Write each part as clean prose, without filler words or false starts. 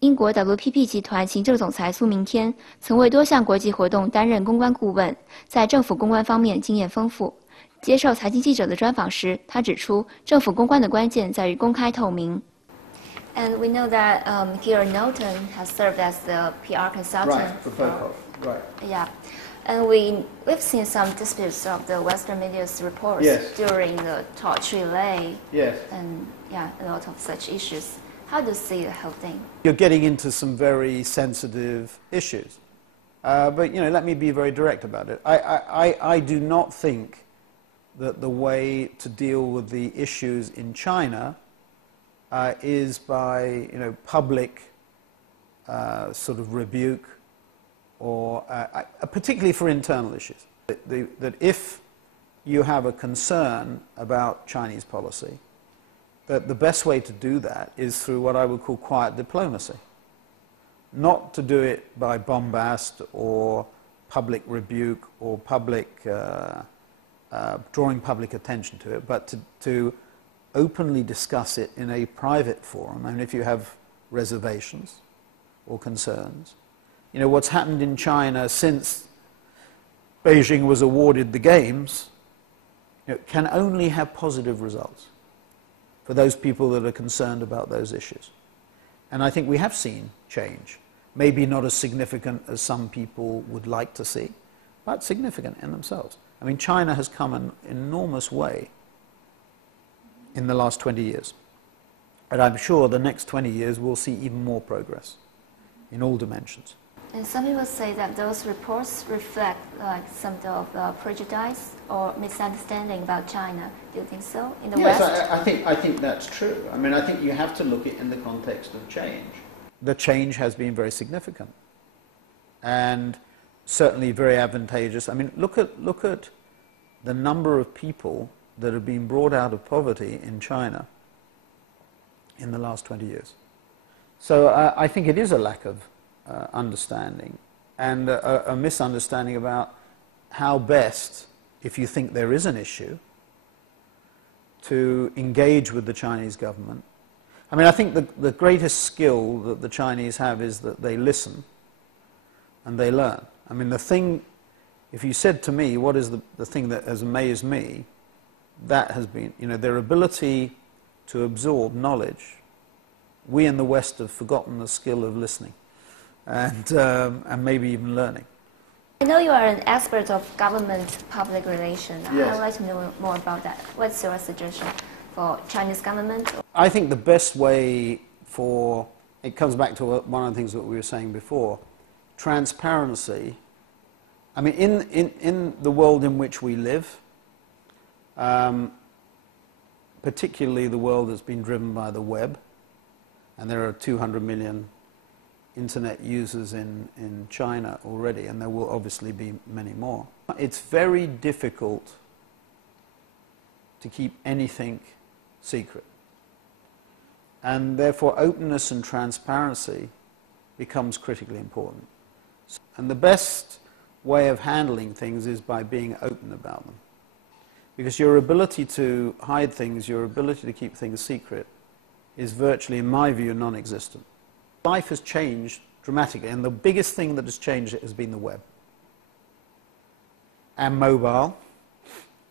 英国 WPP 集团行政总裁苏铭天曾为多项国际活动担任公关顾问，在政府公关方面经验丰富。接受财经记者的专访时，他指出，政府公关的关键在于公开透明。And we know that here Norton has served as the PR consultant. Right, for Bangkok. Right. Yeah. And we've seen some disputes of the Western media's reports during the torch relay. Yes. And yeah, a lot of such issues. How do you see the whole thing? You're getting into some very sensitive issues. But, let me be very direct about it. I do not think that the way to deal with the issues in China is by, public sort of rebuke or particularly for internal issues. That if you have a concern about Chinese policy, that the best way to do that is through what I would call quiet diplomacy. Not to do it by bombast or public rebuke or public drawing public attention to it, but to openly discuss it in a private forum. And if you have reservations or concerns, what's happened in China since Beijing was awarded the Games, can only have positive results for those people that are concerned about those issues. And I think we have seen change. Maybe not as significant as some people would like to see, but significant in themselves. I mean, China has come an enormous way in the last 20 years. And I'm sure the next 20 years we'll see even more progress in all dimensions. And some people say that those reports reflect some of prejudice or misunderstanding about China. Do you think so in the West? Yes, I think that's true. I mean, I think you have to look at it in the context of change. The change has been very significant and certainly very advantageous. I mean, look at the number of people that have been brought out of poverty in China in the last 20 years. So I think it is a lack of understanding and a misunderstanding about how best, if you think there is an issue, to engage with the Chinese government. I mean, I think the greatest skill that the Chinese have is that they listen and they learn. I mean, the thing, if you said to me, what is the thing that has amazed me, that has been, their ability to absorb knowledge. We in the West have forgotten the skill of listening and maybe even learning. I know you are an expert of government public relations. Yes. I would like to know more about that. What's your suggestion for Chinese government? I think the best way for, it comes back to one of the things that we were saying before, transparency. I mean, in the world in which we live, particularly the world that's been driven by the web, and there are 200 million internet users in China already, and there will obviously be many more. It's very difficult to keep anything secret. And therefore openness and transparency becomes critically important. And the best way of handling things is by being open about them. Because your ability to hide things, your ability to keep things secret, is virtually, in my view, non-existent. Life has changed dramatically, and the biggest thing that has changed it has been the web. And mobile,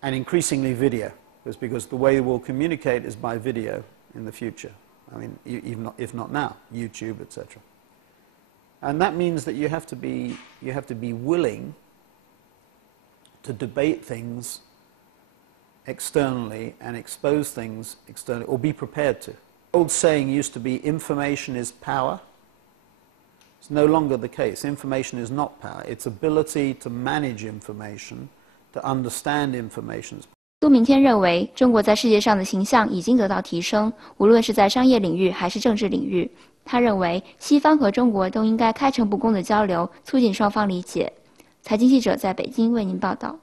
and increasingly video. Because the way we'll communicate is by video in the future. I mean, even if not now, YouTube, etc. And that means that you have to be willing to debate things externally and expose things externally, or be prepared to. The old saying used to be, information is power. It's no longer the case. Information is not power. It's ability to manage information, to understand information. 苏铭天认为，中国在世界上的形象已经得到提升，无论是在商业领域还是政治领域。他认为，西方和中国都应该开诚布公的交流，促进双方理解。财经记者在北京为您报道。